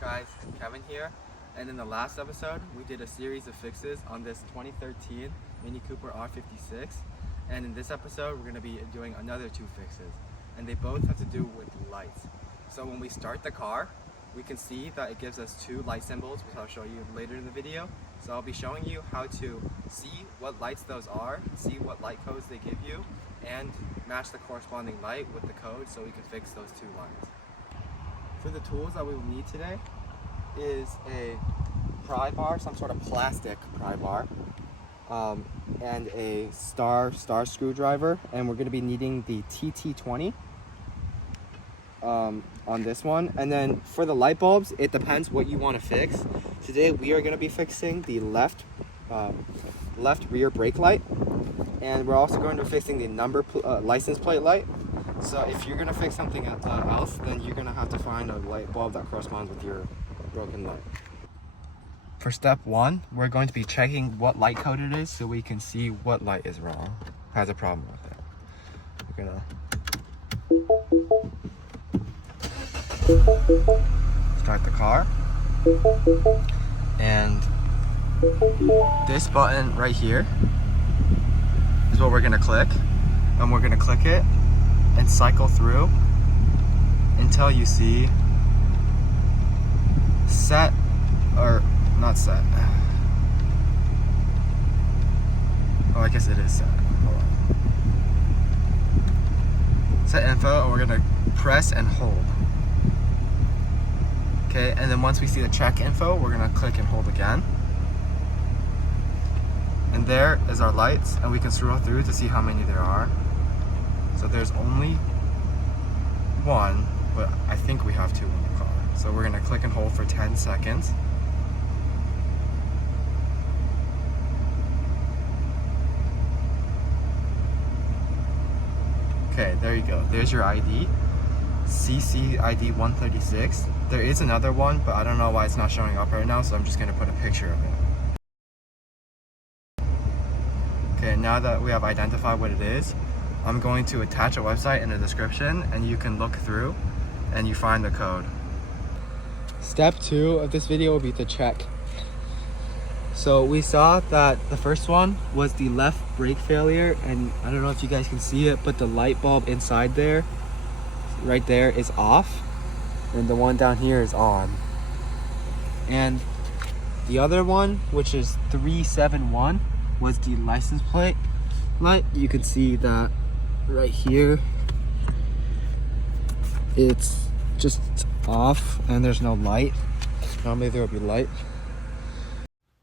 guys, Kevin here, and in the last episode we did a series of fixes on this 2013 Mini Cooper R56, and in this episode we're going to be doing another two fixes, and they both have to do with lights. So when we start the car, we can see that it gives us two light symbols, which I'll show you later in the video. So I'll be showing you how to see what lights those are, see what light codes they give you, and match the corresponding light with the code so we can fix those two lights. For the tools that we will need today is a pry bar, some sort of plastic pry bar, and a star screwdriver, and we're going to be needing the TT20 on this one. And then for the light bulbs, it depends what you want to fix. Today we are going to be fixing the left rear brake light, and we're also going to be fixing the license plate light. So if you're going to fix something else, then you're going to have to find a light bulb that corresponds with your broken light. For step one, we're going to be checking what light code it is so we can see what light is wrong, has a problem with it. We're going to start the car, and this button right here is what we're going to click, and we're going to click it and cycle through until you see set, or not set. Oh, I guess it is set. Hold on. Set info, and we're gonna press and hold. Okay, and then once we see the check info, we're gonna click and hold again. And there is our lights, and we can scroll through to see how many there are. So there's only one, but I think we have two in the car. So we're gonna click and hold for 10 seconds. Okay, there you go. There's your ID, CC ID 136. There is another one, but I don't know why it's not showing up right now, so I'm just gonna put a picture of it. Okay, now that we have identified what it is, I'm going to attach a website in the description, and you can look through and you find the code. Step two of this video will be to check. So we saw that the first one was the left brake failure, and I don't know if you guys can see it, but the light bulb inside there, right there, is off, and the one down here is on. And the other one, which is 371, was the license plate light. You can see that right here it's just off and there's no light. Normally there will be light.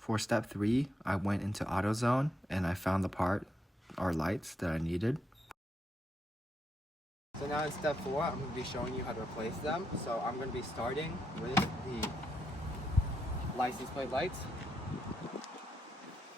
For step three, I went into AutoZone and I found the part or lights that I needed. So now in step four, I'm going to be showing you how to replace them. So I'm going to be starting with the license plate lights.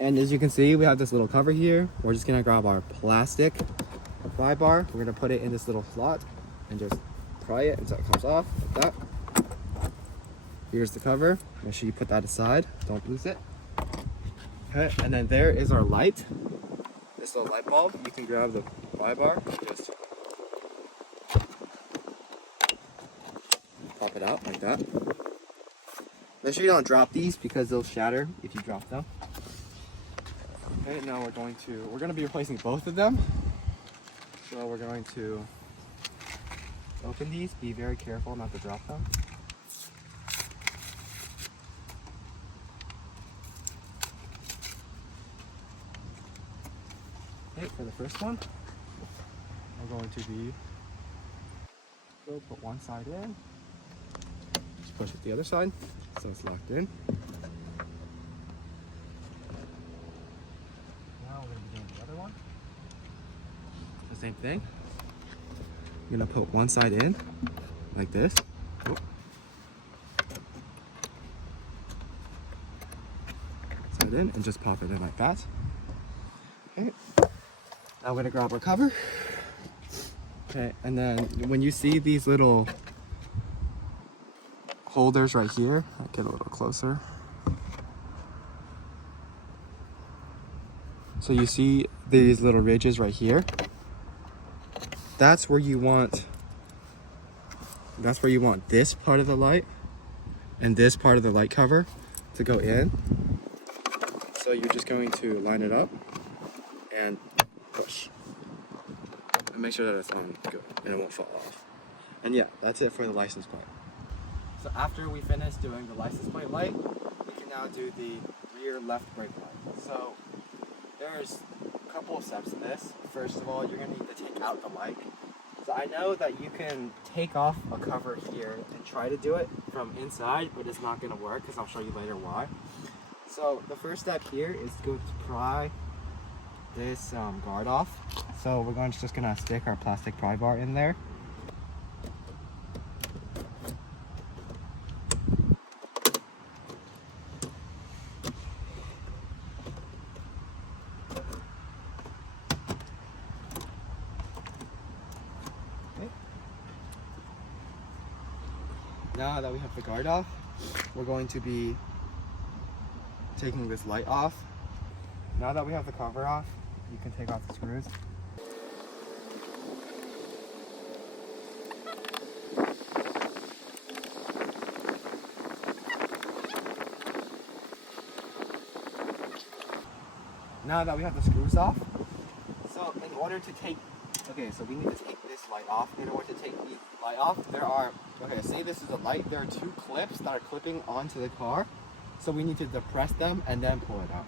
And as you can see, we have this little cover here. We're just gonna grab our plastic pry bar. We're gonna put it in this little slot and just pry it until it comes off like that. Here's the cover. Make sure you put that aside, don't lose it. Okay, and then there is our light. This little light bulb. You can grab the pry bar, just pop it out like that. Make sure you don't drop these because they'll shatter if you drop them. Okay, now we're going to be replacing both of them. So we're going to open these. Be very careful not to drop them. Okay, for the first one, we're going to be put one side in. Just push it the other side so it's locked in. Same thing. I'm gonna put one side in like this. Oh. Side in and just pop it in like that. Okay. Now we're gonna grab our cover. Okay, and then when you see these little holders right here, I'll get a little closer. So you see these little ridges right here. That's where you want this part of the light, and this part of the light cover to go in. So you're just going to line it up and push. And make sure that it's on good and it won't fall off. And yeah, that's it for the license plate. So after we finish doing the license plate light, we can now do the rear left brake light. So there's a couple of steps in this. First of all, you're going to need to take out the light. So I know that you can take off a cover here and try to do it from inside, but it's not going to work because I'll show you later why. So the first step here is to pry this guard off. So we're just going to stick our plastic pry bar in there. Now that we have the guard off, we're going to be taking this light off. Now that we have the cover off, you can take off the screws. Now that we have the screws off, so in order to take, so we need to take this light off. In order to take the light off, say this is a light, there are two clips that are clipping onto the car. So we need to depress them and then pull it out.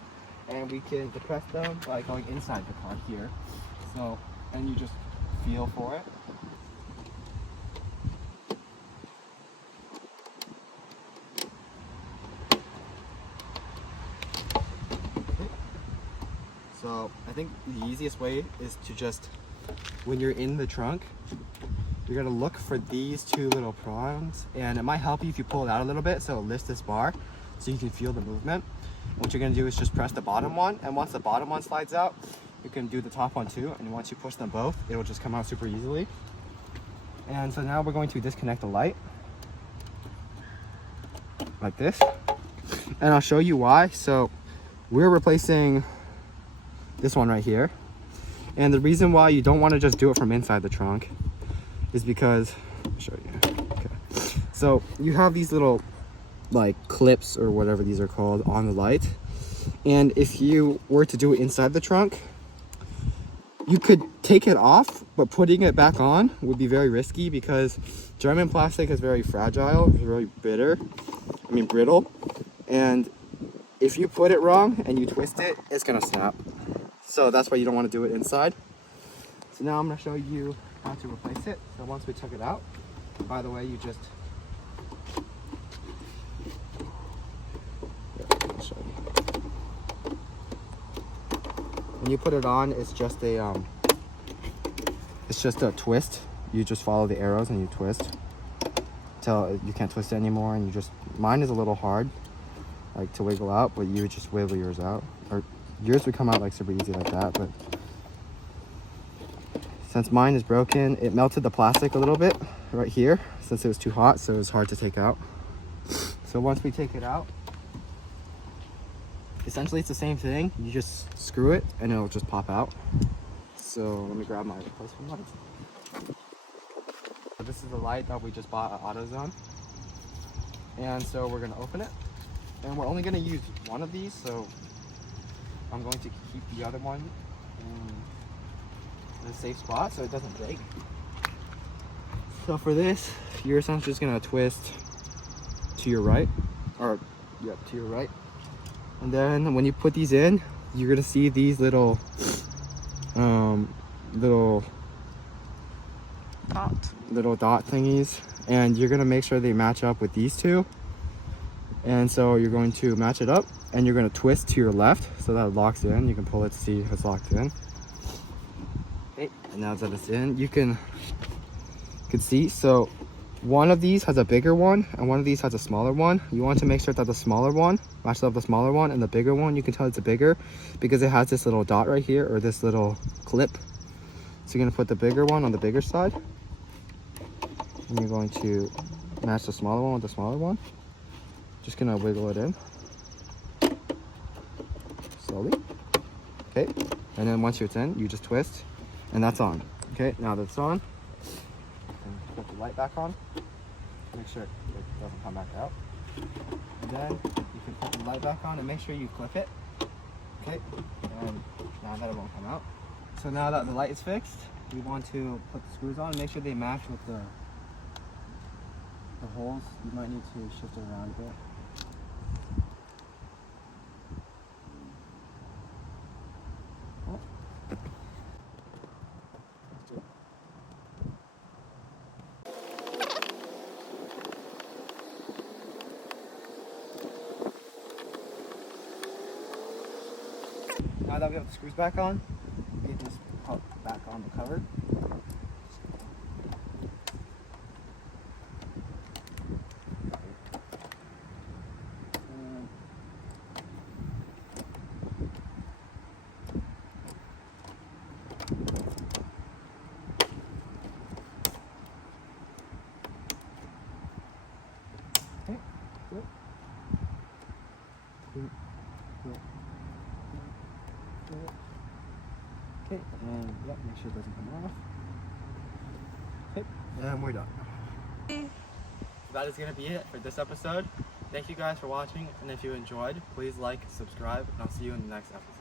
And we can depress them by going inside the car here. So, and you just feel for it. So I think the easiest way is to just, when you're in the trunk, you're gonna look for these two little prongs, and it might help you if you pull it out a little bit so it lifts this bar so you can feel the movement. What you're gonna do is just press the bottom one, and once the bottom one slides out, you can do the top one too, and once you push them both, it will just come out super easily. And so now we're going to disconnect the light like this, and I'll show you why. So we're replacing this one right here, and the reason why you don't want to just do it from inside the trunk is because, I'll show you. Okay. So you have these little like clips or whatever these are called on the light, and if you were to do it inside the trunk, you could take it off, but putting it back on would be very risky because German plastic is very fragile, it's very brittle, and if you put it wrong and you twist it, it's gonna snap. So that's why you don't want to do it inside. So now I'm going to show you how to replace it. So once we took it out, by the way, you just, I'll show you. When you put it on, it's just a twist. You just follow the arrows and you twist till you can't twist it anymore, and you just, mine is a little hard like to wiggle out, but you just wiggle yours out, or yours would come out like super easy like that. But since mine is broken, it melted the plastic a little bit right here since it was too hot, so it was hard to take out. So once we take it out, essentially it's the same thing. You just screw it and it'll just pop out. So let me grab my replacement lights. So this is the light that we just bought at AutoZone. And so we're gonna open it. And we're only gonna use one of these, so I'm going to keep the other one in a safe spot so it doesn't break. So for this, you're essentially just gonna twist to your right, to your right. And then when you put these in, you're gonna see these little dot thingies, and you're gonna make sure they match up with these two. And so you're going to match it up, and you're going to twist to your left so that it locks in. You can pull it to see if it's locked in. Okay, and now that it's in, you can see, so one of these has a bigger one and one of these has a smaller one. You want to make sure that the smaller one matches up the smaller one, and the bigger one, you can tell it's a bigger because it has this little dot right here, or this little clip. So you're going to put the bigger one on the bigger side, and you're going to match the smaller one with the smaller one. Just gonna wiggle it in slowly. Okay, and then once it's in, you just twist, and that's on. Okay, now that it's on, and put the light back on. Make sure it doesn't come back out. And then you can put the light back on and make sure you clip it. Okay, and now that it won't come out. So now that the light is fixed, we want to put the screws on and make sure they match with the holes. You might need to shift it around a bit. Oh. Now that we have the screws back on, we can just put back on the cover. Okay, good. Okay, and yep, make sure it doesn't come off. Okay, and we're done. That is going to be it for this episode. Thank you guys for watching, and if you enjoyed, please like, subscribe, and I'll see you in the next episode.